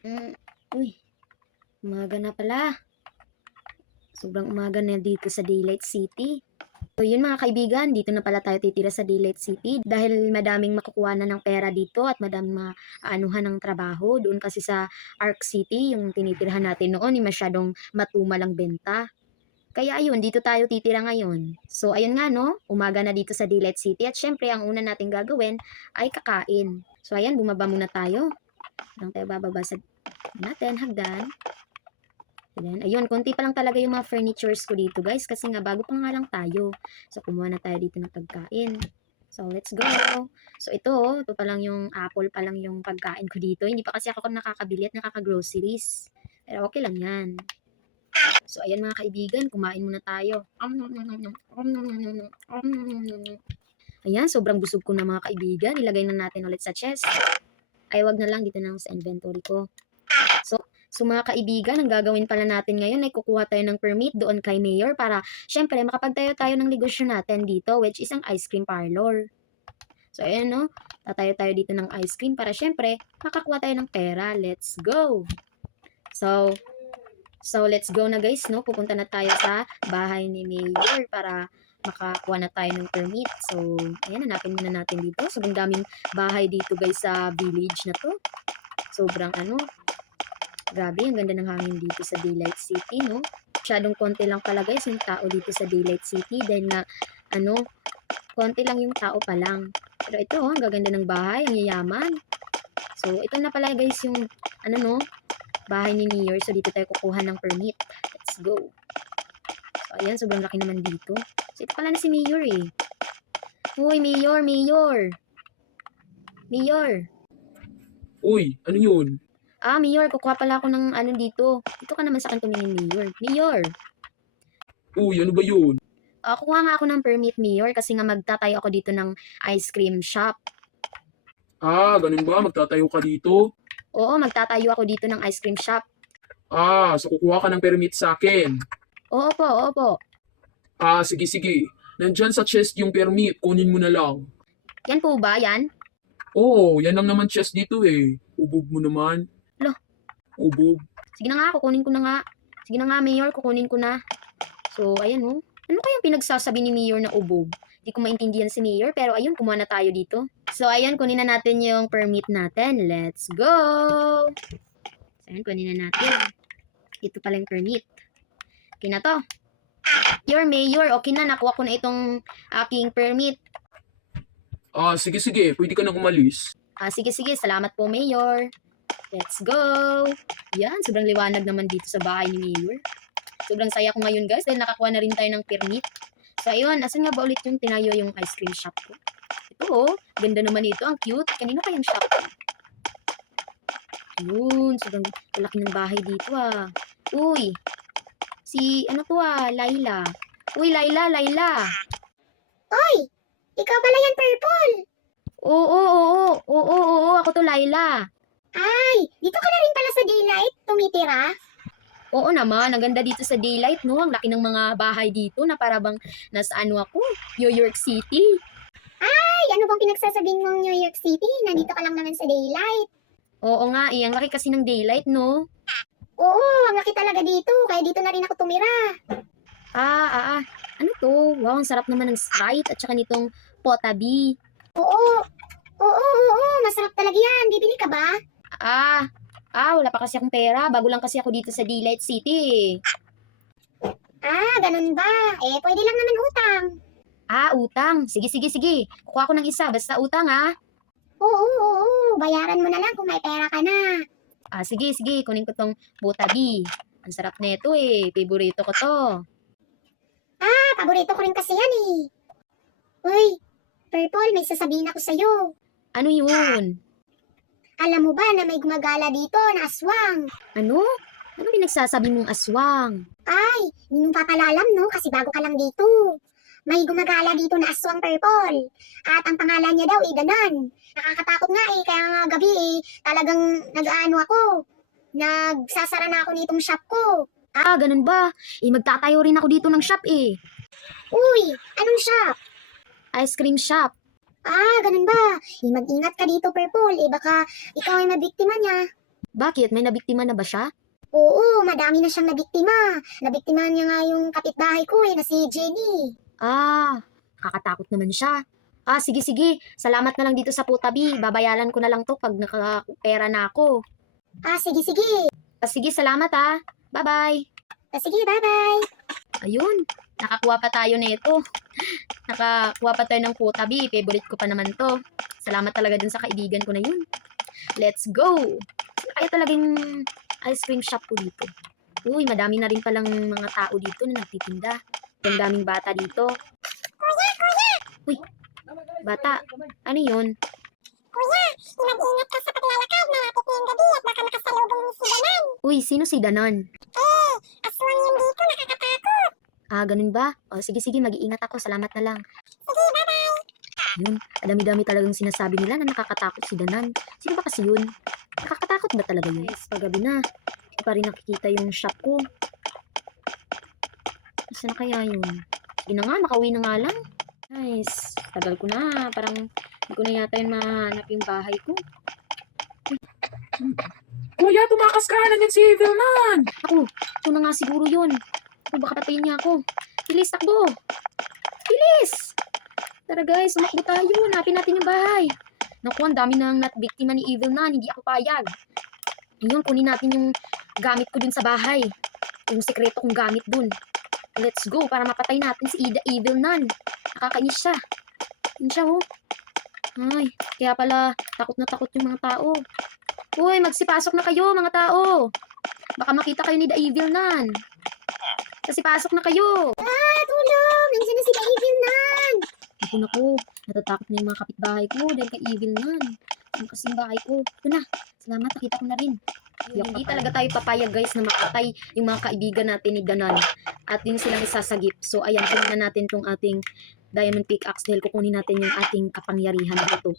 Hmm, uy, umaga na pala. Sobrang umaga na dito sa Daylight City. So yun mga kaibigan, dito na pala tayo titira sa Daylight City dahil madaming makukuha na ng pera dito at madaming maanuhan ng trabaho. Doon kasi sa Arc City, yung tinitirhan natin noon, yung masyadong matumalang benta. Kaya ayun, dito tayo titira ngayon. So ayun nga no, umaga na dito sa Daylight City at syempre ang una nating gagawin ay kakain. So ayan, bumaba muna tayo. Lang tayo bababa sa natin, hagdan. Ayan, ayun, konti pa lang talaga yung mga furnitures ko dito guys kasi nga bago pa nga lang tayo. So kumuha na tayo dito ng pagkain. So let's go. So ito pa lang yung apple pa lang yung pagkain ko dito. Hindi pa kasi ako nakakabili at nakaka-groceries. Pero okay lang yan. So ayan mga kaibigan, kumain muna tayo. Ayan, sobrang busog ko na mga kaibigan. Ilagay na natin ulit sa chest. Ay, wag na lang dito na sa inventory ko. So mga kaibigan, ang gagawin pala natin ngayon ay kukuha tayo ng permit doon kay Mayor para syempre makapagtayo tayo ng negosyo natin dito which is ang ice cream parlor. So ayan no, tatayo tayo dito ng ice cream para syempre makakuha tayo ng pera. Let's go! So, let's go na guys no, pupunta na tayo sa bahay ni Mayor para makakuha na tayo ng permit. So, ayan, hanapin muna natin dito. Sobrang daming bahay dito guys sa village na to. Sobrang grabe, ang ganda ng hangin dito sa Daylight City, no? Masyadong konti lang pala guys yung tao dito sa Daylight City dahil nga, konti lang yung tao pa lang. Pero ito, ang gaganda ng bahay, ang yayaman. So, ito na pala guys yung, bahay ni Mayor. So, dito tayo kukuha ng permit. Let's go. So, ayan, sobrang laki naman dito. So, ito pala na si Mayor eh. Uy, Mayor, Mayor! Mayor! Uy, ano yun? Mayor, kukuha pala ako ng dito. Dito ka naman sa akin tumingin, Mayor. Mayor! Uy, ano ba yun? Kuha nga ako ng permit, Mayor, kasi nga magtatayo ako dito ng ice cream shop. Ganun ba? Magtatayo ka dito? Oo, magtatayo ako dito ng ice cream shop. So kukuha ka ng permit sa akin. Oo po, oo po. Sige sige. Nandyan sa chest yung permit, kunin mo na lang. Yan po ba, yan? Oo, yan lang naman chest dito eh. Ubog mo naman. Loh, Ubog. sige na nga, kukunin ko na nga. Sige na nga, Mayor, kukunin ko na. So, ayan oh. Ano kayang pinagsasabi ni Mayor na ubog? Hindi ko maintindihan si Mayor, pero ayun, kumuha na tayo dito. So, ayun, kunin na natin yung permit natin. Let's go! So, ayun, kunin na natin. Ito pala yung permit. Okay na to. Your Mayor, okay na, nakuha ko na itong aking permit. Sige sige, pwede ka nang umalis. Sige, sige, salamat po, Mayor. Let's go! Yan, sobrang liwanag naman dito sa bahay ni Mayor. Sobrang saya ko ngayon guys dahil nakakuha na rin tayo ng permit. So ayun, asan nga ba ulit yung tinayo yung ice cream shop ko? Ito oh, ganda naman ito, ang cute. Kanino kayang shop ko? Ayun, sobrang laki ng bahay dito ah. Uy, si ano to Laila. Uy, Laila, Laila. Oy! Ikaw pala yan, Purple! Oo, ako to Laila. Ay, dito ka na rin pala sa daylight, tumitira? Oo naman, ang ganda dito sa Daylight, no? Ang laki ng mga bahay dito na para bang nasa ako, New York City. Ay, ano bang pinagsasabing mong New York City? Nandito ka lang naman sa daylight. Oo nga, ang laki kasi ng Daylight, no? Oo, ang laki talaga dito, kaya dito na rin ako tumira. Ano to? Wow, ang sarap naman ng Sprite at saka nitong Potabi. Oo, masarap talaga yan. Bibili ka ba? Wala pa kasi akong pera. Bago lang kasi ako dito sa Daylight City. Ganun ba? Pwede lang naman utang. Utang. Sige. Kukuha ko ng isa. Basta utang, Oo, bayaran mo na lang kung may pera ka na. Sige. Kunin ko tong Potabi. Ang sarap nito eh. Favorito ko to. Paborito ko rin kasi yan eh. Uy, Purple, may sasabihin ako sa'yo. Ano yun? Alam mo ba na may gumagala dito na aswang? Ano? Ano pinagsasabi mong aswang? Ay, hindi mo papalalam no kasi bago ka lang dito. May gumagala dito na aswang, Purple. At ang pangalan niya daw ganon. Nakakatakot nga kaya nga gabi talagang nag-aano ako. Nagsasara na ako nitong shop ko. Ganun ba? Magtatayo rin ako dito ng shop eh. Uy, anong shop? Ice cream shop. Ganun ba? Mag-ingat ka dito, Purple. Baka ikaw ay mabiktima niya. Bakit? May nabiktima na ba siya? Oo, madami na siyang nabiktima. Nabiktima niya nga yung kapitbahay ko na si Jenny. Ah, kakatakot naman siya. Ah, sige, sige. Salamat na lang dito sa putabi. Babayaran ko na lang to pag nakapera na ako. Sige, sige. Ah, sige, salamat ah. Bye-bye. Sige, bye-bye. Ayun, nakakuha pa tayo nito. Nakakuha pa tayo ng putabi. Favorite ko pa naman to. Salamat talaga dun sa kaibigan ko na yun. Let's go! Kaya talagang ice cream shop ko dito. Uy, madami na rin palang mga tao dito na nagtitinda. Ang daming bata dito. Uy, bata, ano yun? Kuya, mag-ingat ka sa paglalakad. Malapit na yung gabi at baka makasalubong mo si Danan. Uy, sino si Danon? Aswang yun dito, nakakatakot. Ah, ganun ba? O, sige, sige, mag-iingat ako. Salamat na lang. Sige, bye-bye. Yun, dami-dami talagang sinasabi nila na nakakatakot si Danan. Sino ba kasi yun? Nakakatakot ba talaga yun? Guys, paggabi na. Hindi pa rin nakikita yung shop ko. Saan na kaya yun? Sige na nga, makauwi na nga lang. Guys, tagal ko na. Parang hindi ko na yata yung mahanap yung bahay ko. Kuya, tumakas ka! Nandiyan si Evelyn! Ito na nga siguro yun. Baka patayin niya ako. Bilis, takbo! Bilis! Tara guys, sumakbo tayo. Hanapin natin yung bahay. Naku, ang dami nang biktima ni Evil Nan. Hindi ako payag. Ngayon, kunin natin yung gamit ko dun sa bahay. Yung sekreto kong gamit dun. Let's go para mapatay natin si Ida Evil Nan. Nakakainis siya. Yun siya, oh. Ay, kaya pala takot na takot yung mga tao. Uy, magsipasok na kayo, mga tao. Baka makita kayo ni The Evil Nan. Kasi pasok na kayo. Tulong! Nandiyan na si Evil Nan. Naku, natatakot na yung mga kapitbahay ko dahil kay Evil Nan. Yung kasing bahay ko. Ito na, salamat, nakita ko na rin. Hindi talaga tayo papayag guys na makatay yung mga kaibigan natin ni Danan. At yun silang isasagip. So ayan, kunin na natin tong ating diamond pickaxe dahil kukunin natin yung ating kapangyarihan dito.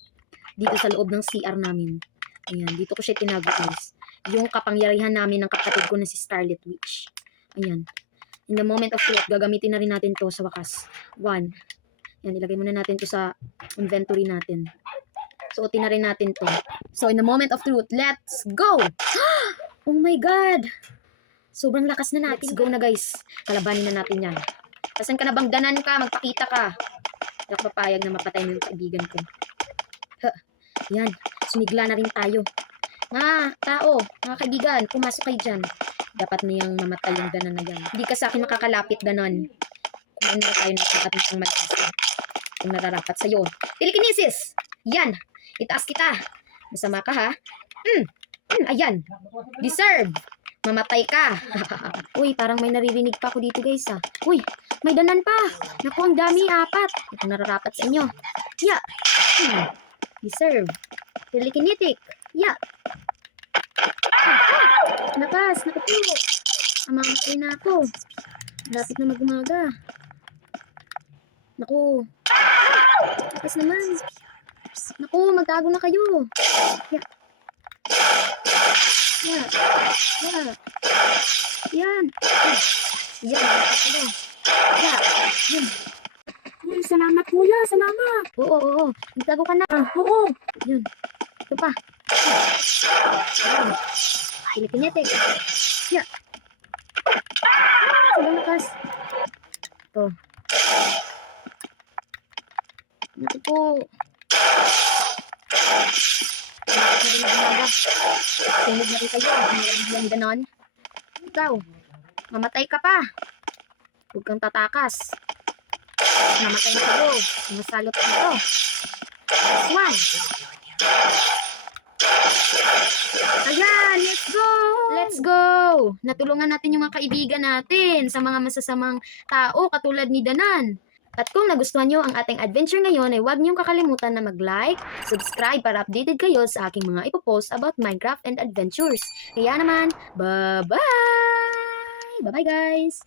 Dito sa loob ng CR namin. Ayan, dito ko siya tinago guys. Yung kapangyarihan namin ng kapatid ko na si Scarlet Witch. Ayan. In the moment of truth, gagamitin na rin natin to sa wakas. 1. Yan, ilagay muna natin to sa inventory natin. Suotin na rin natin to. So, in the moment of truth, let's go! Oh my God! Sobrang lakas na natin. Let's go na guys. Kalabanin na natin yan. Kasan ka na bang Danan ka? Magpakita ka. Hindi ako papayag na mapatay mo yung kaibigan ko. Yan. Sumigla na rin tayo. Mga tao, mga kaibigan, pumasok kayo dyan. Dapat na yung mamatay yung Danan na yan. Hindi ka sa akin makakalapit, Danan. Kung ano tayo natin ng malakas. Kung nararapat sa'yo. Telekinesis! Yan! Itaas kita! Masama ka ha? Ayan! Deserve! Mamatay ka! Uy, parang may naririnig pa ako dito guys ha. Uy, may Danan pa! Naku, ang dami, 4! Ito nararapat sa inyo. Yeah! Deserve! Telekinetic! Yeah! Lakas! Naku po! Amamatay na ako. Lapit na mag-umaga. Naku. Lakas naman. Naku, magtago na kayo. Yeah. Yeah. Yeah. Yan. Yan. Yan. Yeah. Yan. Uy, salamat kuya, salamat! Oo. Magtago ka na. Oo! Yun. Ito pa. Yan. Telekinetic. Yeah. Sobrang lakas. Ito. Naku po. Tingog na rin kayo. Ang Danon. Ikaw. Mamatay ka pa. Huwag kang tatakas. Mamatay na kayo. Masalot dito. One. Ayan, let's go! Let's go! Natulungan natin yung mga kaibigan natin sa mga masasamang tao katulad ni Danan. At kung nagustuhan nyo ang ating adventure ngayon ay huwag niyong kakalimutan na mag-like, subscribe para updated kayo sa aking mga ipopost about Minecraft and adventures. Kaya naman, bye-bye! Bye-bye guys!